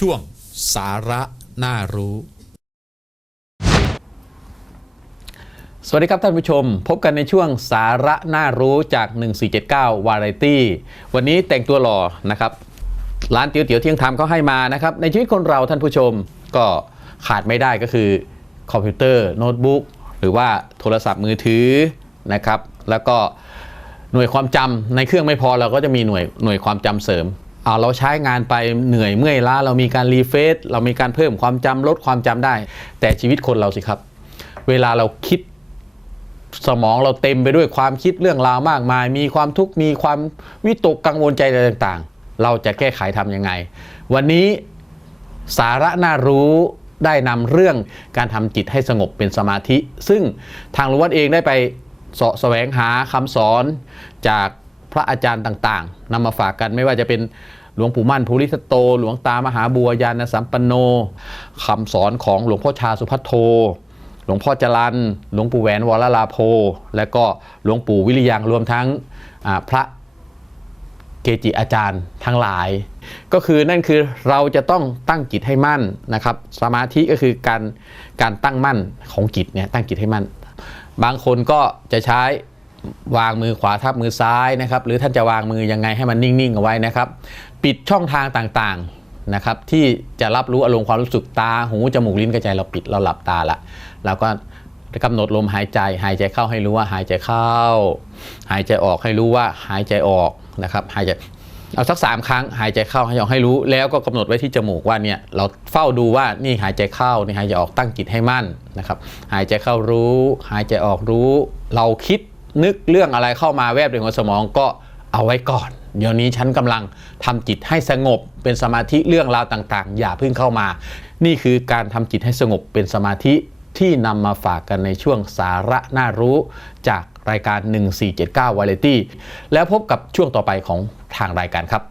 ช่วงสาระน่ารู้ สวัสดีครับท่านผู้ชม พบกันในช่วงสาระน่ารู้จาก 1479 วาไรตี้ วันนี้แต่งตัวหล่อนะครับ ร้านเตี๋ยวเตี๋ยวเที่ยงธรรมเขาให้มานะครับ ในชีวิตคนเราท่านผู้ชมก็ขาดไม่ได้ก็คือคอมพิวเตอร์โน้ตบุ๊กหรือว่าโทรศัพท์มือถือนะครับ แล้วก็หน่วยความจำในเครื่องไม่พอเราก็จะมีหน่วยหน่วยความจำเสริม เราใช้งานไปเหนื่อยเมื่อยล้าเรามีการรีเฟซเรามีการเพิ่มความจำลดความจำได้ แต่ชีวิตคนเราสิครับ เวลาเราคิดสมองเราเต็มไปด้วยความคิดเรื่องราวมากมาย มีความทุกข์มีความวิตกกังวลใจอะไรต่างๆ เราจะแก้ไขทำยังไง วันนี้สาระน่ารู้ได้นำเรื่องการทำจิตให้สงบเป็นสมาธิ ซึ่งทางลุงวัดเองได้ไปสาะแสวงหาคำสอนจาก พระอาจารย์ต่างๆนำมาฝากกันไม่ว่าจะเป็นหลวงปู่มั่นภูริทัตโต หลวงตามหาบัวยานสัมปันโนคำสอนของหลวงพ่อชาสุพัทโท หลวงพ่อจรันหลวงปู่แหวนวรลาโพ และก็หลวงปู่วิริยังรวมทั้งพระเกจิอาจารย์ทั้งหลาย ก็คือนั่นคือเราจะต้องตั้งจิตให้มั่นนะครับ สมาธิก็คือการการตั้งมั่นของจิตเนี่ยตั้งจิตให้มั่น บางคนก็จะใช้ วางมือขวาทับมือซ้ายนะครับ หรือท่านจะวางมือยังไงให้มันนิ่งๆเอาไว้นะครับ ปิดช่องทางต่างๆนะครับ ที่จะรับรู้อารมณ์ความรู้สึกตาหูจมูกลิ้นกระใจเราปิดเราหลับตาละเราก็กำหนดลมหายใจ หายใจเข้าให้รู้ว่าหายใจเข้า หายใจออกให้รู้ว่าหายใจออกนะครับหายใจเอาสักสามครั้งหายใจเข้าให้ออกให้รู้แล้วก็กำหนดไว้ที่จมูกว่าเนี่ยเราเฝ้าดูว่านี่หายใจเข้านี่หายใจออกตั้งจิตให้มั่นนะครับ หายใจเข้ารู้ หายใจออกรู้ เราคิด นึกเรื่องอะไรเข้ามาแวบในหัวสมองก็เอาไว้ก่อน เดี๋ยวนี้ฉันกำลังทำจิตให้สงบเป็นสมาธิเรื่องราวต่างๆ อย่าเพิ่งเข้ามา นี่คือการทำจิตให้สงบเป็นสมาธิที่นำมาฝากกันในช่วงสาระน่ารู้จากรายการ 1479 Variety แล้วพบกับช่วงต่อไปของทางรายการครับ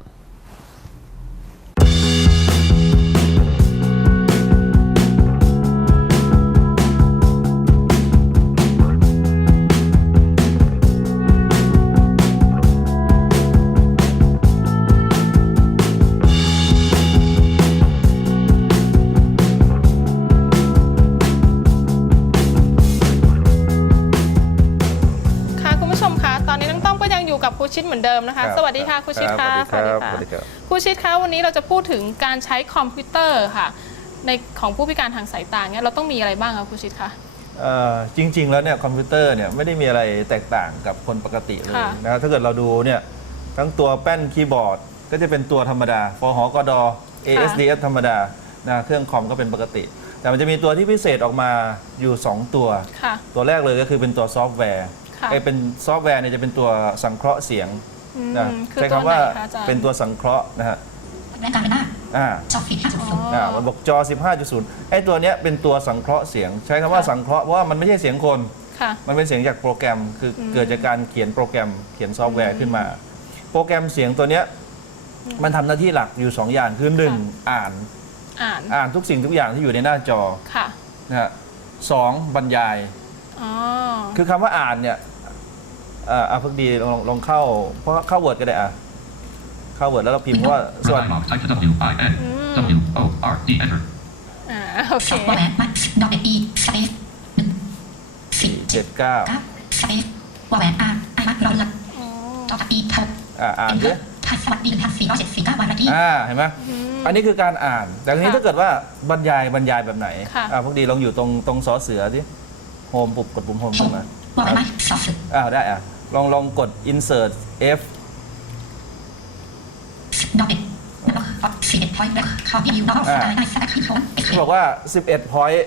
ชิดเหมือนเดิมนะคะรับสวัสดีค่ะครูชิดค่ะรับสวัสดีครับสวัสดีครับครูชิดคะวันนี้เราจะพูดถึงการใช้คอมพิวเตอร์ค่ะ ในของผู้พิการทางสายตาเนี่ยเราต้องมีอะไรบ้างคะครูชิดคะเอ่อจริง ๆ แล้วเนี่ยคอมพิวเตอร์เนี่ยไม่ได้มีอะไรแตกต่างกับคนปกติเลยค่ะนะครับถ้าเกิดเราดูเนี่ยทั้งตัวแป้นคีย์บอร์ด ก็จะเป็นตัวธรรมดาฟหกด ASDF ธรรมดานะเครื่องคอมก็เป็นปกติ แต่มันจะมีตัวที่พิเศษออกมาอยู่ 2 ตัวค่ะตัวแรกเลยก็คือเป็นตัวซอฟต์แวร์ ค่ะไอ้เป็นซอฟต์แวร์เนี่ยจะเป็นตัวสังเคราะห์เสียงอืมนะคือใช้ตัวคำไหนว่าคะอาจารย์ เป็นตัวสังเคราะห์นะฮะและการเป็นหน้าอ่า จอฟิตอ๋อ5.0อ่ามันบอกจอ 15.0 ไอ้ตัวเนี้ยเป็นตัวสังเคราะห์เสียง ใช้คำว่าค่ะ สังเคราะห์เพราะว่ามันไม่ใช่เสียงคน ค่ะ มันเป็นเสียงจากโปรแกรม คืออมเกิดจากการเขียนโปรแกรม เขียนซอฟต์แวร์ขึ้นมา โปรแกรมเสียงตัวเนี้ยมันทำหน้าที่หลักอยู่ 2 อย่างคือ1อ่าน อ่านอ่านทุกสิ่งทุกอย่างที่อยู่ในหน้าจอค่ะนะฮะสองบรรยาย อ๋อ คือคำว่าอ่านเนี่ยเอ่ออะพึกดีลองลองเข้าเพราะเข้าเวิร์ดก็ได้อะเข้าเวิร์ดแล้วเราพิมพ์ว่าสวัส Provide mark type to W I N W O R D enter. อ่าโอเคซอฟต์แวร์มัดดอทเอสเปซหนึ่งสิบดีเจ็ดเก้าเก้าสเปซวอลแหวนอาร์ไอมัดรอเรืออ๋อจอทับปีเท่าอ่าอ่านเอ็นเตดิอร์ทัดสวัสดีหนึ่งทัดสี่ร้อยเจ็ดสี่เก้าวันละที่อ่าเห็นไหมอืมอันนี้คือการอ่าน แต่ทีนี้ค่ะถ้าเกิดว่าบรรยายบรรยายแบบไหนค่ะ อ่าพวกดีลองอยู่ตรงตรงสอเสือสิโฮมปุบกดปุ่มโฮมขึ้นมาวอลแหวนไม่ซอฟต์อ่าได้อะ ลองลองกด insert F ดอทเอ็ดแล้วก็สี่เอ็ดพอยต์และคอร์ดิวดอทไอไอแซคที่ผมเอ็กซ์เขาบอกว่า 11 point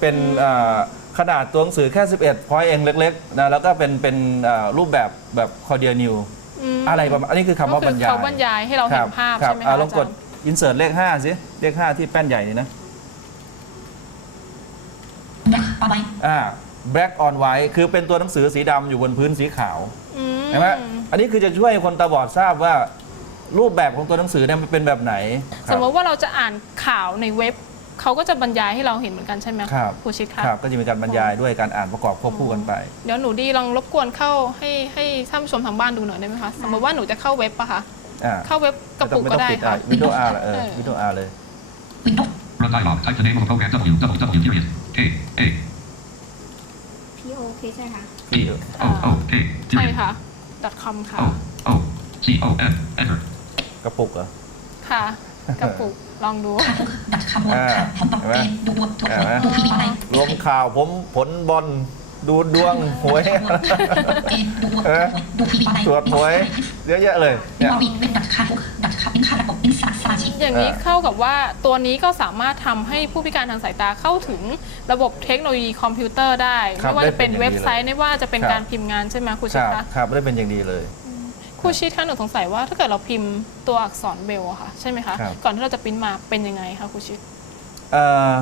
เป็นอ่าขนาดตัวหนังสือแค่ 11 point เองเล็กๆนะแล้วก็เป็นเป็นอ่ารูปแบบแบบ cordial new มอะไรประมาณอันนี้คือคำว่าบรรยายก็คือเขาบรรยายให้เราเห็นภาพครัใช่ไหมอ่าคะลองกดอาจารย์ insert เลข 5 สิ เลข 5 ที่แป้นใหญ่นี่นะแบ็คเอาไว้อ่า black on white คือเป็นตัวหนังสือสีดำอยู่บนพื้นสีขาวอืม เห็นไหมอันนี้คือจะช่วยคนตาบอดทราบว่า รูปแบบของตัวหนังสือเนี่ยมันเป็นแบบไหนคสรัมบมติว่าเราจะอ่านข่าวในเว็บ เขาก็จะบรรยายให้เราเห็นเหมือนกันใช่ไหมครับ ครูชิดคะครับก็จะมีการบรรยายด้วยการอ่านประกอบควบคู่กันไป เดี๋ยวหนูดีลองรบกวนเข้าให้ให้ท่านผู้ชมทางบ้านดูหน่อยได้ไหมคะ สมมติว่าหนูจะเข้าเว็บปะคะอ่าเข้าเว็บกระปุกไม่ก็ต้องได้ปิดค่ะ วิดีโออาร์เออเออ วิดีโออาร์เลย Camera dialog. Type the name of a program. www period. K A P O K ใช่ไหมคะ พี่ O O K ใช่ period. ค่ะ .com ค่ะ O O C O N. Enter. กระปุกเหรอ ค่ะ กระปุกลองดูค่ะทุกดัดคำวนค่ะผลตอบเกณฑ์ดูถูกดูพีอะไรรวมข่าวผมผลบอล ดูดวงหวยเกณฑ์ดูดูพีอะไรตรวจหวยเยอะแยะเลยดูเนี่ยวินเป็นดัดค่ะทุกดัดค่ะเป็นค่ะระบบเป็นสมาชิกอย่างนี้อ่าเข้ากับว่าตัวนี้ก็สามารถทำให้ผู้พิการทางสายตาเข้าถึงระบบเทคโนโลยีคอมพิวเตอร์ได้ครับไม่ว่าจะเป็นได้เป็นอย่างดีเว็บไซต์ไม่ว่าจะเป็นครับการพิมพ์งานใช่ไหมครูคชิดรับคะครับได้เป็นอย่างดีเลยครูชิดคะหนูสงสัยว่าถ้าเกิดเราพิมพ์ตัวอักษรเบลอะค่ะใช่ไหมคะครับก่อนที่เราจะปริ้นมาเป็นยังไงคะครูชิดเอ่อ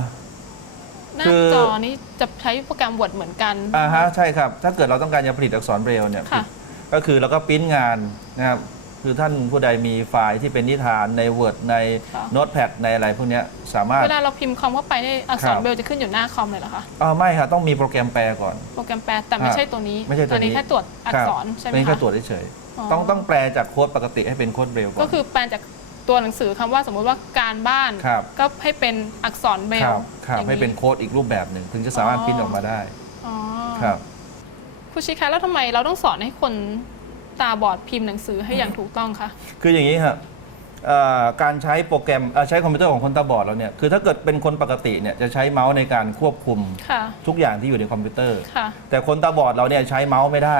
หน้าคือ จอนี้จะใช้โปรแกรม Word เหมือนกัน อ่าฮะใช่ครับ ถ้าเกิดเราต้องการจะผลิตอักษรเบรลเนี่ยค่ะ ก็คือเราก็ปริ้นงานนะครับคือท่านผู้ใดมีไฟล์ที่เป็นนิทานใน Word ในค่ะ Notepad ในอะไรพวกเนี้ยสามารถ เวลาเราพิมพ์คอมเข้าไปในอักษครัรบเบลจะขึ้นอยู่หน้าคอมเลยเหรอคะอ่าไม่ครับต้องมีโปรแกรมแปลก่อน โปรแกรมแปลแต่ไม่ใช่ตัวนี้ไม่ใช่ตัวนี้แค่ตรวจอักษรใช่ไหมเป็นแค่คะตรวจเฉยอ๋อๆต้องต้องแปลจากโค้ดปกติให้เป็นโค้ดเบรลก่อน ก็คือแปลจาก ตัวหนังสือคำว่าสมมุติว่าการบ้านครับ ก็ให้เป็นอักษรเบลครับครับอย่างให้เป็นโค้ดอีกรูปแบบหนึ่งถึงจะสามารถอ๋อพิมพ์ออกมาได้อ๋อครับครูชิคะแล้วทำไมเราต้องสอนให้คนตาบอดพิมพ์หนังสือให้อย่างถูกต้องคะคืออย่างนี้ครับเอ่อการใช้โปรแกรมเอ่อใช้คอมพิวเตอร์ของคนตาบอดเราเนี่ยคือถ้าเกิดเป็นคนปกติเนี่ยจะใช้เมาส์ในการควบคุมค่ะ ทุกอย่างที่อยู่ในคอมพิวเตอร์ ค่ะ แต่คนตาบอดเราเนี่ยใช้เมาส์ไม่ได้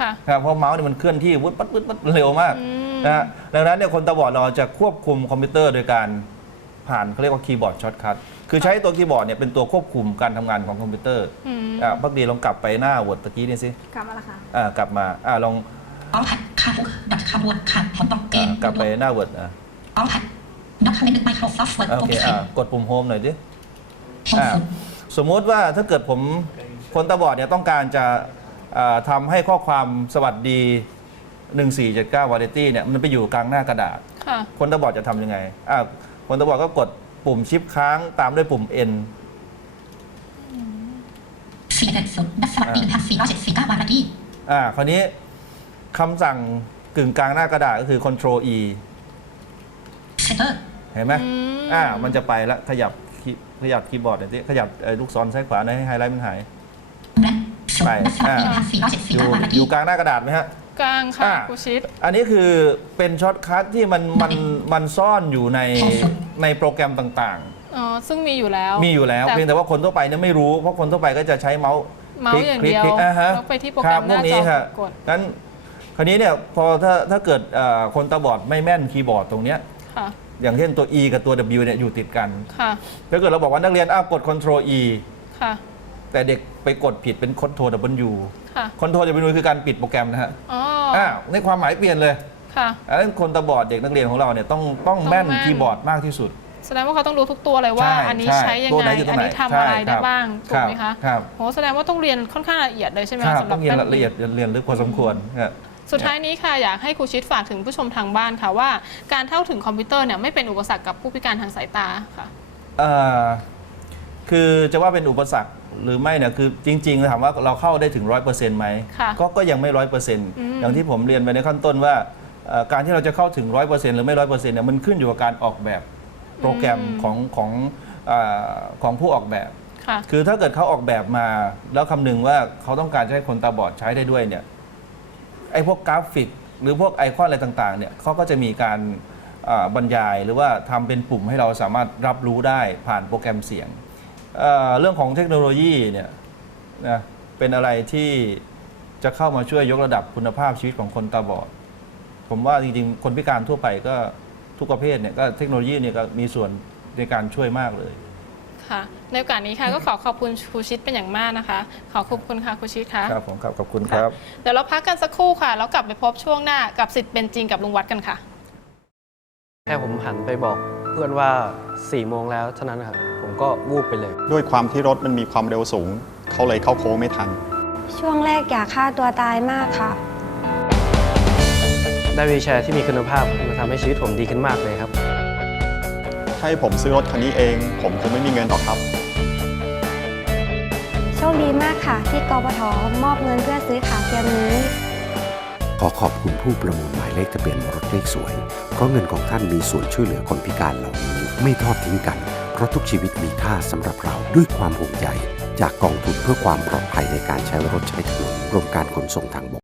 ค่ะครับเพราะเมาส์เนี่ยมันเคลื่อนที่วุดปัดวุดปัดเร็วมากอืมนะฮะดังนั้นเนี่ยคนตาบอดเราจะควบคุมคอมพิวเตอร์โดยการผ่านเขาเรียกว่าคีย์บอร์ดช็อตคัทคือใช้ตัวคีย์บอร์ดเนี่ยเป็นตัวควบคุมการทำงานของคอมพิวเตอร์อืมอะพักดีลองกลับไปหน้า Word ตะกี้นี่สิกลับมาละค่ะ อ่ากลับมาอ่าลองเอาผัดค่ะทุกดัดคำวนค่ะผลตอบเกอ่าณฑ์กลับไปหน้า Word อะเอาผัดนักทำเป็น Microsoft Word โอโปรเคแกรอ่ามกดปุ่มโฮมหน่อยดิโฮมอ่าสมมุติว่าถ้าเกิดผมคนตาบอดเนี่ยต้องการจะอ่า ทำให้ข้อความสวัสดี 1479 Variety เนี่ยมันไปอยู่กลางหน้ากระดาษ ค่ะ คนตาบอดจะทำยังไงอ่าคนตาบอดก็กดปุ่มชิปค้างตามด้วยปุ่ม N สี่เอ็ดศูนย์ดัชนีพันสี่ร้อยเจ็ดสิบเก้าบาร์ดี้อ่าคราวนี้คำสั่งกึ่งกลางหน้ากระดาษก็คือ Ctrl E เซนเตอร์เห็นไหมอืม อ่า มันจะไปแล้วขยับคีย์ขยับคีย์บอร์ดหน่อยสิขยับเอ่อลูกศรซ้ายขวาหน่อยให้ไฮไลท์มันหายแบล็คศูน ไปย์ดัชนีพันสี่ร้อยเจ็ดสิบอยู่เก้าบาร์อดี้ยู่กลางหน้ากระดาษไหมฮะ กลางค่ะอ่าครูชิด อันนี้คือเป็นช็อตคัทที่มันมันมันซ่อนอยู่ในในโปรแกรมต่างอ๋อ ซึ่งมีอยู่แล้วๆ มีอยู่แล้วแต่เพียงแต่ว่าคนทั่วไปเนี่ยไม่รู้ เพราะคนทั่วไปก็จะใช้เมาส์เมาส์อย่างเดียวคลิกๆอ่าฮะแล้วไปที่โปรแกรมคบหน้าพวกนี้จอค่ะกดงั้นคราวนี้เนี่ยพอถ้าถ้าเกิดเอ่อคนตาบอดไม่แม่นคีย์บอร์ดตรงเนี้ยค่ะ อย่างเช่นตัว E กับตัว W เนี่ยอยู่ติดกัน ค่ะ ถ้าเกิดเราบอกว่านักเรียนอ้าวกด Ctrl E ค่ะ แต่เด็กไปกดผิดเป็น Ctrl W ค่ะ Ctrl W คือการปิดโปรแกรมนะฮะอ๋ออ่าในความหมายเปลี่ยนเลยค่ะอันนั้นคนตาบอดเด็กนักเรียนของเราเนี่ยต้องต้องต้องแม่นแม่นคีย์บอร์ดมากที่สุด แสดงว่าเขาต้องรู้ทุกตัวเลยว่าใช่อันนี้ใช่ใช้ยังตัวไงไหนอยู่ตรงอันไหนนี้ทำอะไรใช่ได้ครับบ้างถูกไหมคะครับโหแสดงว่าต้องเรียนค่อนข้างละเอียดเลยใช่ไหมครัคะบสำหรัต้บองเรียนแป้ละเอียดเรียนลึกพอสมควรครับสุดท้ายนี้ค่ะอยากให้ครูชิดฝากถึงผู้ชมทางบ้านค่ะว่า การเข้าถึงคอมพิวเตอร์เนี่ยไม่เป็นอุปสรรคกับผู้พิการทางสายตาค่ะเอ่อ คือจะว่าเป็นอุปสรรคหรือไม่เนี่ยคือจริงๆถามว่าเราเข้าได้ถึงร้อยเปอร์เซ็นต์ไหมค่ะก็ก็ยังไม่ร้อยเปอร์เซ็นต์อืมอย่างที่ผมเรียนไปในขั้นต้นว่าเอ่อการที่เราจะเข้าถึงร้อยเปอร์เซ็นต์หรือไม่ร้อยเปอร์เซ็นต์เนี่ยมันขึ้นอยู่กับการออกแบบโปรแกรมของของเออของผู้ออกแบบ ค่ะ คือถ้าเกิดเขาออกแบบมาแล้วคำนึงว่าเขาต้องการจะให้คนตาบอดใช้ได้ด้วยเนี่ยไอ้พวกกราฟิก หรือพวกไอคอนอะไรต่างๆเนี่ยเขาก็จะมีการอ่าบรรยายหรือว่าทำเป็นปุ่มให้เราสามารถรับรู้ได้ผ่านโปรแกรมเสียง เอ่อเรื่องของเทคโนโลยีเนี่ยนะเป็นอะไรที่จะเข้ามาช่วยยกระดับคุณภาพชีวิตของคนตาบอด ผมว่าจริงๆ คนพิการทั่วไปก็ทุกประเภทเนี่ยก็เทคโนโลยีเนี่ยก็มีส่วนในการช่วยมากเลย ค่ะในโอกาสนี้ค่ะก็ขอขอบคุณครูชิดเป็นอย่างมากนะคะ ขอขอบคุณค่ะครูชิดค่ะครับผมครับขอบคุณครับ เดี๋ยวเราพักกันสักครู่ค่ะแล้วกลับไปพบช่วงหน้ากับสิทธิ์เป็นจริงกับลุงวัดกันค่ะ แค่ผมหันไปบอก เพื่อนว่า4ี่โมงแล้วเท่านั้นนะครับผมก็วูบไปเลย ด้วยความที่รถมันมีความเร็วสูง เขาเลยเข้าโค้งไม่ทัน ช่วงแรกอยากฆ่าตัวตายมากค่ะ ได้วีลแชร์ที่มีคุณภาพมันทำให้ชีวิตผมดีขึ้นมากเลยครับ ถ้าให้ผมซื้อรถคันนี้เอง ผมคงไม่มีเงินหรอกครับ โชคดีมากค่ะที่กปทมอบเงินเพื่อซื้อขาเทียมนี้ ขอขอบคุณผู้ประมูลหมายเลขทะเบียนรถเลขสวย เพราะเงินของท่านมีส่วนช่วยเหลือคนพิการเหล่านี้ไม่ทอดทิ้งกัน เพราะทุกชีวิตมีค่าสำหรับเราด้วยความห่วงใยจากกองทุนเพื่อความปลอดภัยในการใช้รถใช้ถนนกรมการขนส่งทางบก